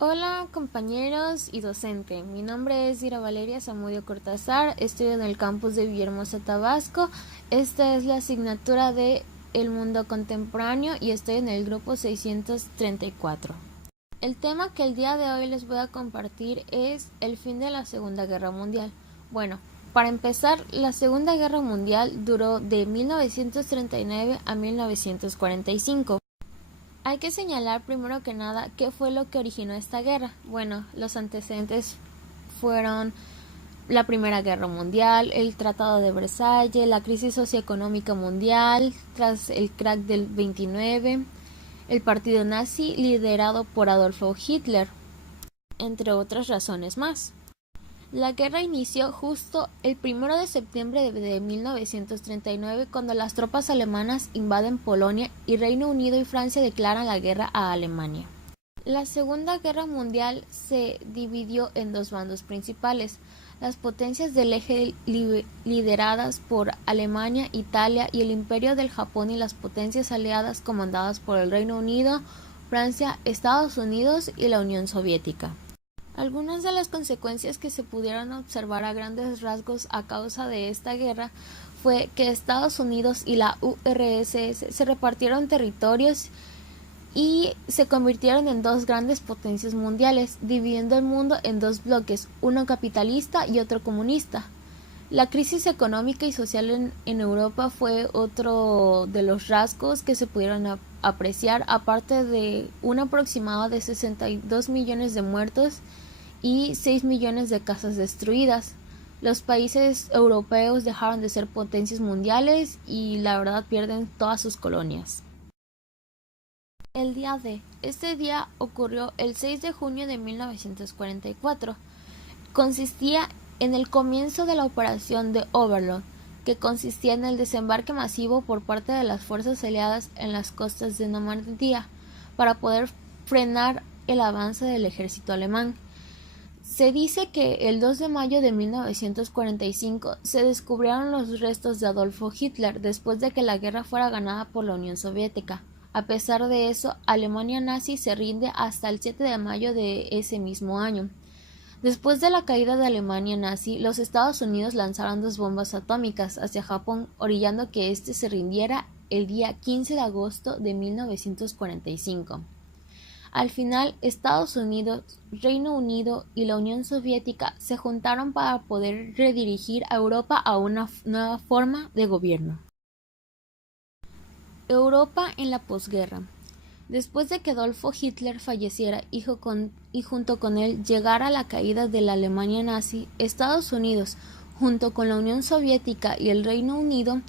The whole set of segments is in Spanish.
Hola compañeros y docente, mi nombre es Ira Valeria Zamudio Cortázar, estoy en el campus de Villahermosa, Tabasco. Esta es la asignatura de El Mundo Contemporáneo y estoy en el grupo 634. El tema que el día de hoy les voy a compartir es el fin de la Segunda Guerra Mundial. Bueno, para empezar, la Segunda Guerra Mundial duró de 1939 a 1945. Hay que señalar primero que nada qué fue lo que originó esta guerra. Bueno, los antecedentes fueron la Primera Guerra Mundial, el Tratado de Versalles, la crisis socioeconómica mundial tras el crack del 29, el partido nazi liderado por Adolfo Hitler, entre otras razones más. La guerra inició justo el 1 de septiembre de 1939 cuando las tropas alemanas invaden Polonia y Reino Unido y Francia declaran la guerra a Alemania. La Segunda Guerra Mundial se dividió en dos bandos principales, las potencias del eje lideradas por Alemania, Italia y el Imperio del Japón y las potencias aliadas comandadas por el Reino Unido, Francia, Estados Unidos y la Unión Soviética. Algunas de las consecuencias que se pudieron observar a grandes rasgos a causa de esta guerra fue que Estados Unidos y la URSS se repartieron territorios y se convirtieron en dos grandes potencias mundiales, dividiendo el mundo en dos bloques, uno capitalista y otro comunista. La crisis económica y social en Europa fue otro de los rasgos que se pudieron apreciar, aparte de un aproximado de 62 millones de muertos y 6 millones de casas destruidas. Los países europeos dejaron de ser potencias mundiales y la verdad pierden todas sus colonias. El día D. Este día ocurrió el 6 de junio de 1944. Consistía en el comienzo de la operación de Overlord, que consistía en el desembarque masivo por parte de las fuerzas aliadas en las costas de Normandía para poder frenar el avance del ejército alemán. Se dice que el 2 de mayo de 1945 se descubrieron los restos de Adolfo Hitler después de que la guerra fuera ganada por la Unión Soviética. A pesar de eso, Alemania nazi se rinde hasta el 7 de mayo de ese mismo año. Después de la caída de Alemania nazi, los Estados Unidos lanzaron dos bombas atómicas hacia Japón, orillando que éste se rindiera el día 15 de agosto de 1945. Al final, Estados Unidos, Reino Unido y la Unión Soviética se juntaron para poder redirigir a Europa a una nueva forma de gobierno. Europa en la posguerra. Después de que Adolfo Hitler falleciera y junto con él llegara la caída de la Alemania nazi, Estados Unidos, junto con la Unión Soviética y el Reino Unido,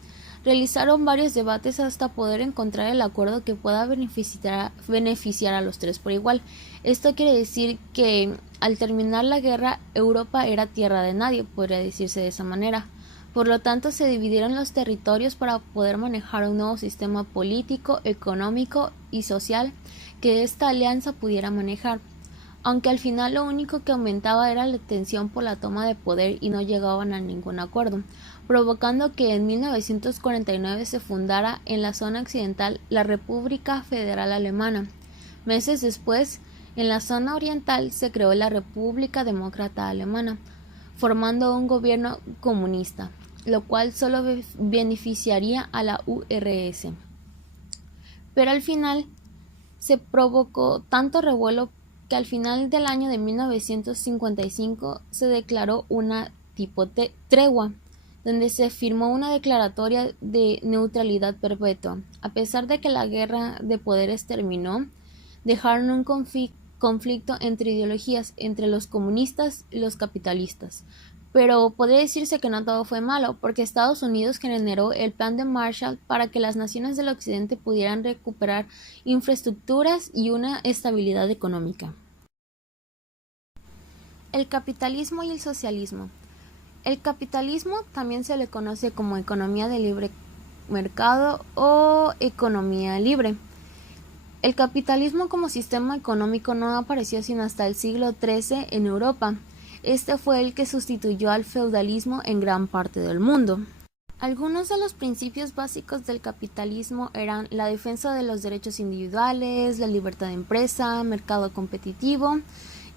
realizaron varios debates hasta poder encontrar el acuerdo que pueda beneficiar a los tres por igual. Esto quiere decir que al terminar la guerra, Europa era tierra de nadie, podría decirse de esa manera. Por lo tanto, se dividieron los territorios para poder manejar un nuevo sistema político, económico y social que esta alianza pudiera manejar, aunque al final lo único que aumentaba era la tensión por la toma de poder y no llegaban a ningún acuerdo, provocando que en 1949 se fundara en la zona occidental la República Federal Alemana. Meses después, en la zona oriental se creó la República Demócrata Alemana, formando un gobierno comunista, lo cual solo beneficiaría a la URSS. Pero al final se provocó tanto revuelo que al final del año de 1955 se declaró una tipo tregua, donde se firmó una declaratoria de neutralidad perpetua. A pesar de que la guerra de poderes terminó, dejaron un conflicto entre ideologías entre los comunistas y los capitalistas. Pero podría decirse que no todo fue malo, porque Estados Unidos generó el Plan de Marshall para que las naciones del Occidente pudieran recuperar infraestructuras y una estabilidad económica. El capitalismo y el socialismo. El capitalismo también se le conoce como economía de libre mercado o economía libre. El capitalismo como sistema económico no apareció sino hasta el siglo XIII en Europa. Este fue el que sustituyó al feudalismo en gran parte del mundo. Algunos de los principios básicos del capitalismo eran la defensa de los derechos individuales, la libertad de empresa, mercado competitivo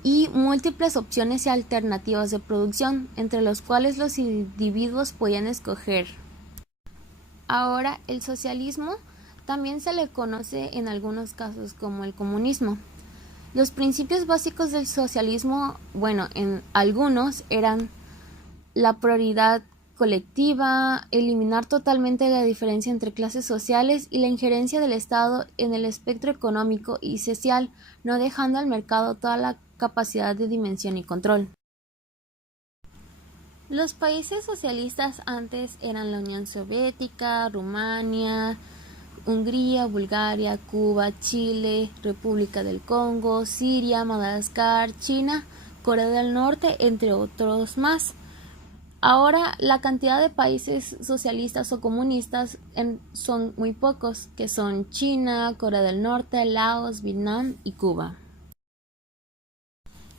y múltiples opciones y alternativas de producción, entre los cuales los individuos podían escoger. Ahora, el socialismo también se le conoce en algunos casos como el comunismo. Los principios básicos del socialismo, en algunos eran la prioridad colectiva, eliminar totalmente la diferencia entre clases sociales y la injerencia del Estado en el espectro económico y social, no dejando al mercado toda la capacidad de dimensión y control. Los países socialistas antes eran la Unión Soviética, Rumania, Hungría, Bulgaria, Cuba, Chile, República del Congo, Siria, Madagascar, China, Corea del Norte, entre otros más. Ahora la cantidad de países socialistas o comunistas son muy pocos, que son China, Corea del Norte, Laos, Vietnam y Cuba.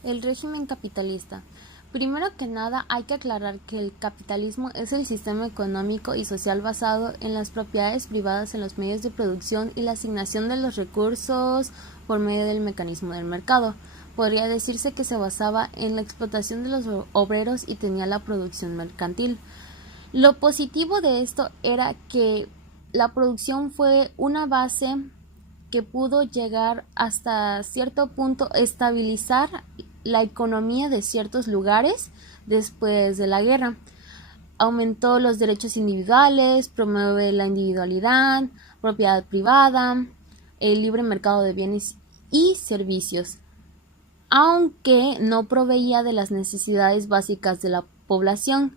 El régimen capitalista. Primero que nada hay que aclarar que el capitalismo es el sistema económico y social basado en las propiedades privadas en los medios de producción y la asignación de los recursos por medio del mecanismo del mercado. Podría decirse que se basaba en la explotación de los obreros y tenía la producción mercantil. Lo positivo de esto era que la producción fue una base que pudo llegar hasta cierto punto estabilizar la economía de ciertos lugares después de la guerra. Aumentó los derechos individuales, promueve la individualidad, propiedad privada, el libre mercado de bienes y servicios, aunque no proveía de las necesidades básicas de la población.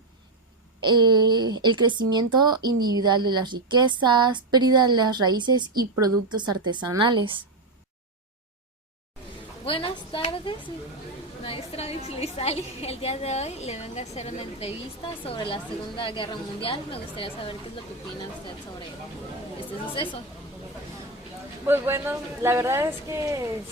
El crecimiento individual de las riquezas, pérdida de las raíces y productos artesanales. Buenas tardes, maestra Lizali. El día de hoy le vengo a hacer una entrevista sobre la Segunda Guerra Mundial. Me gustaría saber qué es lo que opina usted sobre este suceso. Pues bueno, la verdad es que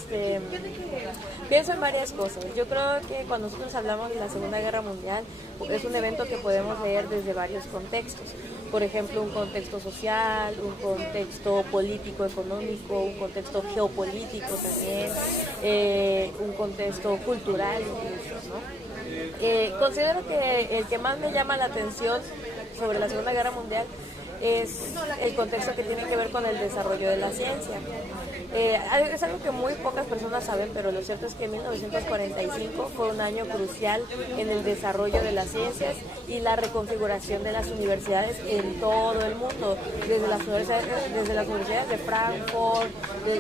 pienso en varias cosas. Yo creo que cuando nosotros hablamos de la Segunda Guerra Mundial es un evento que podemos leer desde varios contextos. Por ejemplo, un contexto social, un contexto político, económico, un contexto geopolítico también, un contexto cultural incluso, ¿no? Considero que el que más me llama la atención sobre la Segunda Guerra Mundial es el contexto que tiene que ver con el desarrollo de la ciencia. Es algo que muy pocas personas saben, pero lo cierto es que 1945 fue un año crucial en el desarrollo de las ciencias y la reconfiguración de las universidades en todo el mundo, desde las universidades de Frankfurt,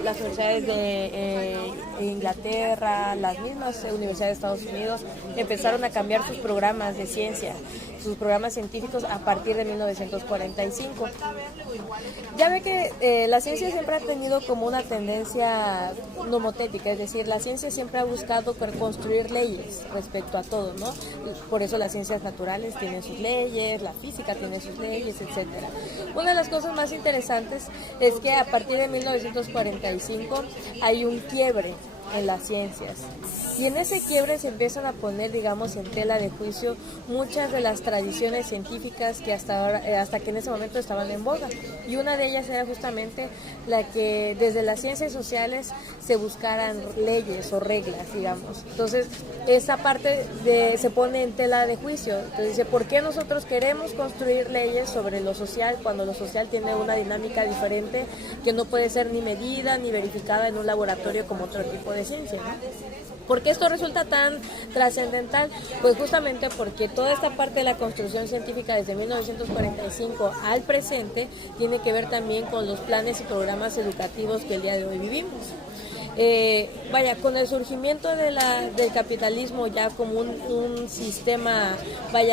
las universidades de Inglaterra, las mismas universidades de Estados Unidos empezaron a cambiar sus programas de ciencia, sus programas científicos a partir de 1945. Ya ve que la ciencia siempre ha tenido como una tendencia nomotética, es decir, la ciencia siempre ha buscado construir leyes respecto a todo, ¿no? Por eso las ciencias naturales tienen sus leyes, la física tiene sus leyes, etcétera. Una de las cosas más interesantes es que a partir de 1945 hay un quiebre en las ciencias. Y en ese quiebre se empiezan a poner, digamos, en tela de juicio muchas de las tradiciones científicas que hasta que en ese momento estaban en boga. Y una de ellas era justamente la que desde las ciencias sociales se buscaran leyes o reglas, digamos. Entonces, esa parte se pone en tela de juicio. Entonces dice, ¿por qué nosotros queremos construir leyes sobre lo social cuando lo social tiene una dinámica diferente que no puede ser ni medida ni verificada en un laboratorio como otro tipo de ciencia, ¿no? ¿Por qué esto resulta tan trascendental? Pues justamente porque toda esta parte de la construcción científica desde 1945 al presente tiene que ver también con los planes y programas educativos que el día de hoy vivimos. Con el surgimiento del capitalismo ya como un sistema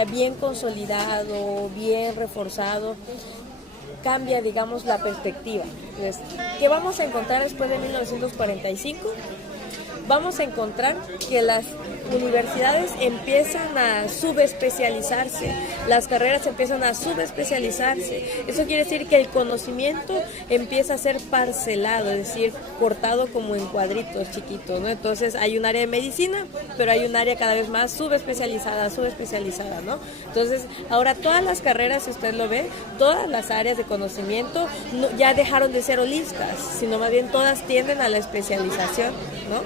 bien consolidado, bien reforzado, cambia, digamos, la perspectiva. Entonces, ¿qué vamos a encontrar después de 1945? vamos a encontrar que las universidades empiezan a subespecializarse, las carreras empiezan a subespecializarse. Eso quiere decir que el conocimiento empieza a ser parcelado, es decir, cortado como en cuadritos chiquitos, ¿no? Entonces hay un área de medicina, pero hay un área cada vez más subespecializada, ¿no? Entonces ahora todas las carreras, si usted lo ve, todas las áreas de conocimiento ya dejaron de ser holistas, sino más bien todas tienden a la especialización, ¿no?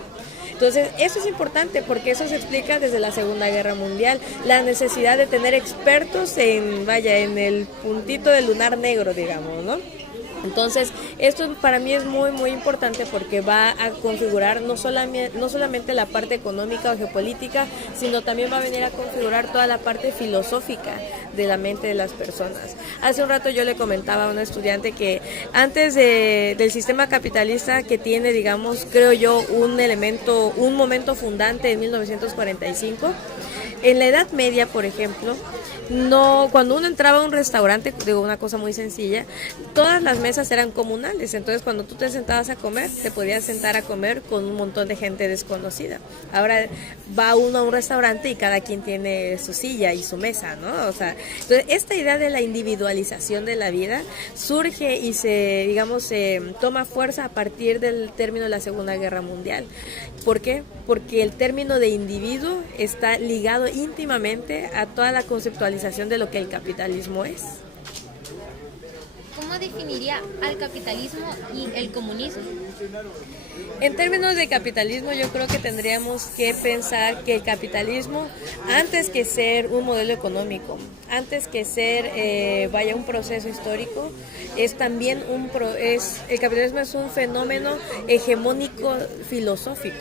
Entonces, eso es importante porque eso se explica desde la Segunda Guerra Mundial, la necesidad de tener expertos en el puntito del lunar negro, digamos, ¿no? Entonces, esto para mí es muy, muy importante porque va a configurar no solamente la parte económica o geopolítica, sino también va a venir a configurar toda la parte filosófica de la mente de las personas. Hace un rato yo le comentaba a una estudiante que antes del sistema capitalista que tiene, digamos, creo yo, un momento fundante en 1945, en la Edad Media, por ejemplo, cuando uno entraba a un restaurante, digo una cosa muy sencilla, todas las mesas eran comunales, entonces cuando tú te sentabas a comer, te podías sentar a comer con un montón de gente desconocida. Ahora va uno a un restaurante y cada quien tiene su silla y su mesa, ¿no? O sea, entonces esta idea de la individualización de la vida surge y se toma fuerza a partir del término de la Segunda Guerra Mundial. ¿Por qué? Porque el término de individuo está ligado íntimamente a toda la conceptualización de lo que el capitalismo es. ¿Cómo definiría al capitalismo y el comunismo? En términos de capitalismo, yo creo que tendríamos que pensar que el capitalismo, antes que ser un modelo económico, antes que ser un proceso histórico, es también el capitalismo es un fenómeno hegemónico filosófico,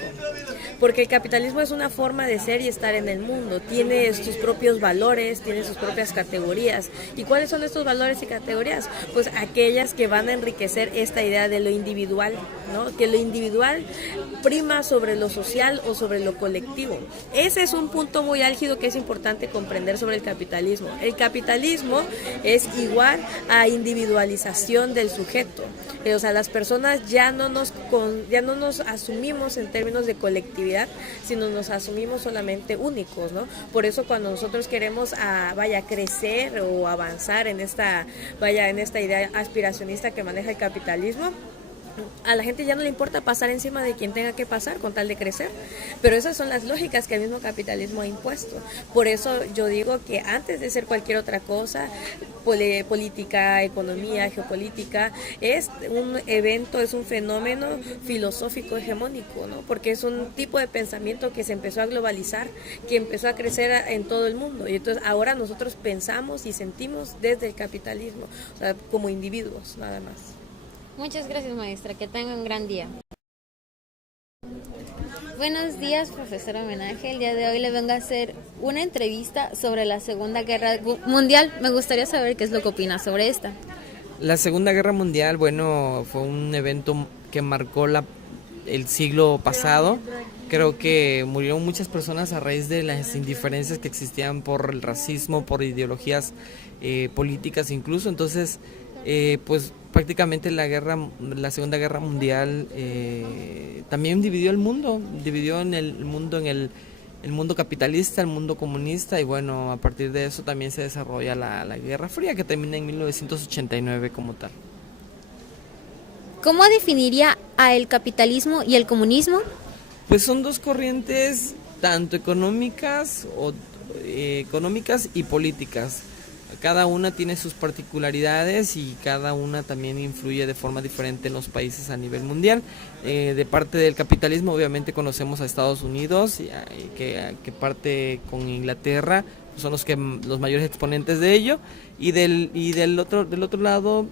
porque el capitalismo es una forma de ser y estar en el mundo, tiene sus propios valores, tiene sus propias categorías. ¿Y cuáles son estos valores y categorías? Pues aquellas que van a enriquecer esta idea de lo individual, ¿no? Que lo individual prima sobre lo social o sobre lo colectivo. Ese es un punto muy álgido que es importante comprender sobre el capitalismo. El capitalismo es igual a individualización del sujeto. O sea, las personas ya no nos asumimos en términos de colectividad, sino nos asumimos solamente únicos, ¿no? Por eso cuando nosotros queremos crecer o avanzar en esta idea aspiracionista que maneja el capitalismo, a la gente ya no le importa pasar encima de quien tenga que pasar con tal de crecer, pero esas son las lógicas que el mismo capitalismo ha impuesto. Por eso yo digo que antes de ser cualquier otra cosa, política, economía, geopolítica, es un evento, es un fenómeno filosófico hegemónico, ¿no? Porque es un tipo de pensamiento que se empezó a globalizar, que empezó a crecer en todo el mundo, y entonces ahora nosotros pensamos y sentimos desde el capitalismo, o sea, como individuos, nada más. Muchas gracias, maestra. Que tenga un gran día. Buenos días, profesora Homenaje. El día de hoy le vengo a hacer una entrevista sobre la Segunda Guerra Mundial. Me gustaría saber qué es lo que opina sobre esta. La Segunda Guerra Mundial, fue un evento que marcó el siglo pasado. Creo que murieron muchas personas a raíz de las indiferencias que existían por el racismo, por ideologías políticas incluso. Entonces, pues prácticamente la Segunda Guerra Mundial también dividió el mundo, el mundo capitalista, el mundo comunista, y a partir de eso también se desarrolla la Guerra Fría, que termina en 1989 como tal. ¿Cómo definiría a el capitalismo y el comunismo? Pues son dos corrientes tanto económicas y políticas. Cada una tiene sus particularidades y cada una también influye de forma diferente en los países a nivel mundial. De parte del capitalismo, obviamente conocemos a Estados Unidos, que parte con Inglaterra, son los mayores exponentes de ello, y del otro lado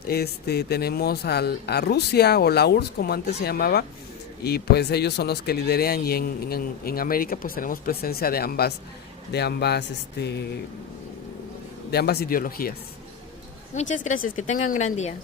tenemos a Rusia, o la URSS como antes se llamaba, y pues ellos son los que lideran, y en América pues tenemos presencia de ambas ideologías. Muchas gracias, que tengan un gran día.